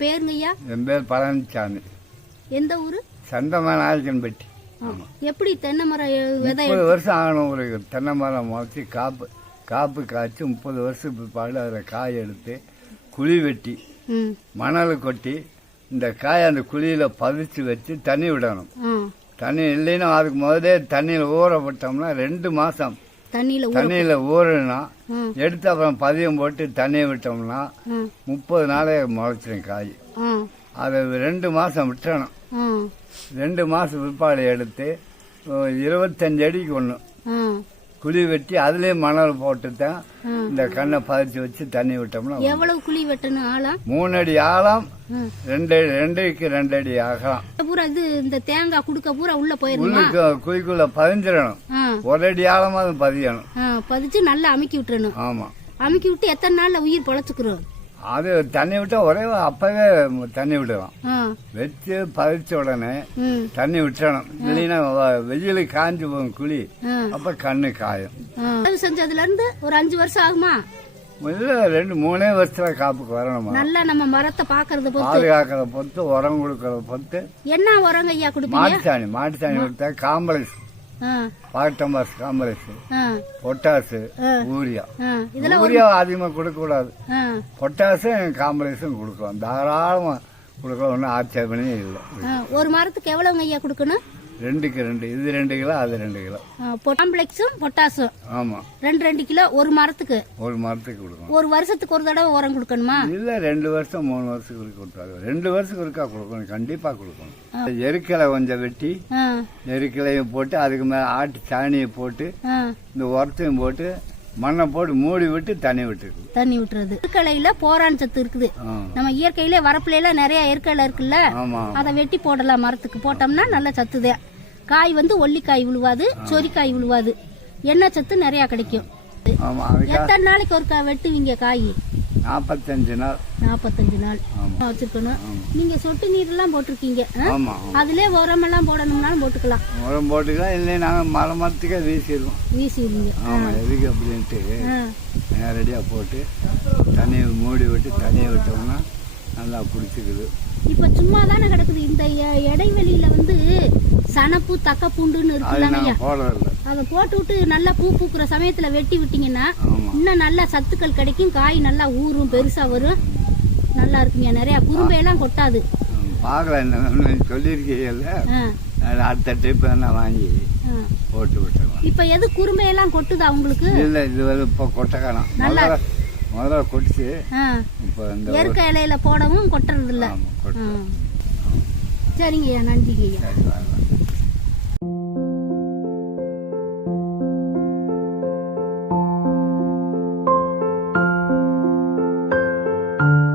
பேருங்க ஐயா? என் பேர் பழனிசாமி. எந்த ஊரு? சந்தமான நாயக்கன்பட்டி எப்படி தென்னை மரம் விதை முப்பது வருஷம் ஆகணும் ஒரு தென்னை மரம் முளைச்சி காப்பு காப்பு காய்ச்சி முப்பது வருஷம் பிற்பாடு அதில் காய் எடுத்து குழி வெட்டி மணல் கொட்டி இந்த காயை அந்த குழியில் பதிச்சு வச்சு தண்ணி விடணும். தண்ணி இல்லைன்னா அதுக்கு முதலே தண்ணியில் ஊற விட்டோம்னா ரெண்டு மாதம் தண்ணியில தண்ணியில் ஊறினா எடுத்து அப்புறம் பதியம் போட்டு தண்ணியை விட்டோம்னா முப்பது நாளே முளைச்சிடும் காய். அதை ரெண்டு மாதம் விட்டுறணும். ஆ. ரெண்டு மாதம் பிற்பாடு எடுத்து இருபத்தஞ்சு அடிக்கு ஒன்று குழி வெட்டி அதுலேயே மணல் போட்டு தான் ஆ. இந்த கண்ணை பதிச்சு வச்சு தண்ணி விட்டோம்னா எவ்வளவு குழி வெட்டணும் ஆழம் மூணு அடி ஆழம். ரெண்டு ரெண்டுக்கு ரெண்டு அடி அகலம் பூரா இது இந்த தேங்காய் குடுக்க பூரா உள்ள போயிருமா குழிக்குள்ள பதிஞ்சிடணும். ஒரு அடி ஆழமா அது பதியணும் பதிச்சு நல்லா அமுக்கி விட்டுறணும். ஆமா. அமுக்கி விட்டு எத்தனை நாள்ல உயிர் பொழைச்சுக்கிறோம்? அது தண்ணி விட்டா ஒரே அப்பவே தண்ணி விடலாம் வச்சு பதிச்ச உடனே தண்ணி விட்டுறணும். இல்லைன்னா வ- வெயிலுக்கு காஞ்சு போகும் குழி. அப்ப கண்ணு காயும். செஞ்சதுல இருந்து ஒரு அஞ்சு வருஷம் ஆகுமா? முதல்ல ரெண்டு மூணே வருஷத்துல காப்புக்கு வரணுமா? நல்லா நம்ம மரத்தை பாக்குறத பாதுகாக்கிறத பொறுத்து உரம் கொடுக்கறத பொறுத்து. என்ன உரங்க ஐயா கொடுப்பீங்க? மாட்டுச்சாணி மாட்டுச்சாணி கொடுத்தா காம்பளஸ் காம்பளஸ் ஆ. பொட்டாசு இதெல்லாம் யூரியா அதிகமாக கொடுக்கக்கூடாது. பொட்டாசும் காம்பளஸும் கொடுக்கலாம். தாராளமாக கொடுக்கலாம். ஒன்றும் ஆட்சேபனையே இல்லை. ஒரு மரத்துக்கு எவ்வளவுங்க ஐயா கொடுக்கணும்? ரெண்டுக்கு ரெண்டு. இது ரெண்டு கிலோ அது ரெண்டு கிலோ. காம்ப்ளெக்ஸும் பொட்டாசும். ஆமாம் ரெண்டு ரெண்டு கிலோ ஒரு மரத்துக்கு. ஒரு மரத்துக்கு கொடுக்கணும். ஒரு வருஷத்துக்கு ஒரு தடவை உரம் கொடுக்கணுமா? இல்லை ரெண்டு வருஷம் மூணு வருஷத்துக்கு கொடுத்தாங்க ரெண்டு வருஷத்துக்கு ஒருக்கா கொடுக்கணும் கண்டிப்பாக கொடுக்கணும். எருக்கலை கொஞ்சம் வெட்டி எருக்கலையும் போட்டு அதுக்கு மேலே ஆட்டு சாணியை போட்டு இந்த உரத்தையும் போட்டு மண்ணை போட்டு மூடி விட்டு தண்ணி விட்டுருக்கு தண்ணி விட்டுறது. எருக்கலையில போரான் சத்து இருக்குது. நம்ம இயற்கையிலே வரப்புல எல்லாம் நிறைய எருக்கலை இருக்குல்ல? அதை வெட்டி போடலாம் மரத்துக்கு. போட்டோம்னா நல்ல சத்துதான் காய் வந்து ஒல்லிக்காய் விழுவாது சொரிக்காய் விழுவாது எண்ணெய் சத்து நிறைய கிடைக்கும். எத்தனை நாளைக்கு ஒருக்கா வெட்டுவீங்க காய்? நாற்பத்தஞ்சு நாள். நாற்பத்தஞ்சு நாள். ஆமா. வச்சிருக்கணும். நீங்க சொட்டு நீர் எல்லாம் போட்டிருக்கீங்க. ஆ? ஆமாம் அதுலயே உரமெல்லாம் போடணும்னாலும் போட்டுக்கலாம். உரம் போட்டுக்கலாம் இல்லை நாங்கள் மலை மரத்துக்கே வீசிடுவோம். வீசிடுவீங்க. ஆமாம் எதுக்கு அப்படின்ட்டு ஆ. நேரடியாக போட்டு தண்ணியை மூடி விட்டு தண்ணியை விட்டோம்னா நல்லா பிடிச்சிக்குது. இப்ப சும்மா தானே கிடக்குது. இந்த இடைவெளியில வந்து சனப்பு தக்க பூண்டுன்னு போடுறதில்ல. அதை போட்டு விட்டு நல்லா பூ பூக்குற சமயத்துல வெட்டி விட்டீங்கன்னா இன்னும் நல்லா சத்துக்கள் கிடைக்கும். காய் நல்லா ஊறும் பெருசா வரும். நல்லா இருக்குங்க நிறைய குறும்பையெல்லாம் கொட்டாது. பார்க்கலாம் சொல்லியிருக்கீங்கல்ல? அடுத்த ட்ரிப் வேணா வாங்கி. போட்டு விட்டுருலாம் இப்ப எது குறும்பையெல்லாம் கொட்டுதா உங்களுக்கு? இல்லை இது வந்து இப்போ கொட்டைக்கானம் முதல்ல முதல்ல கொட்டிச்சு. ஆ, இப்போ இந்த இயற்கை இலையில போடவும் கொட்டுறது இல்ல. சரிங்கய்யா. நன்றிங்கய்யா.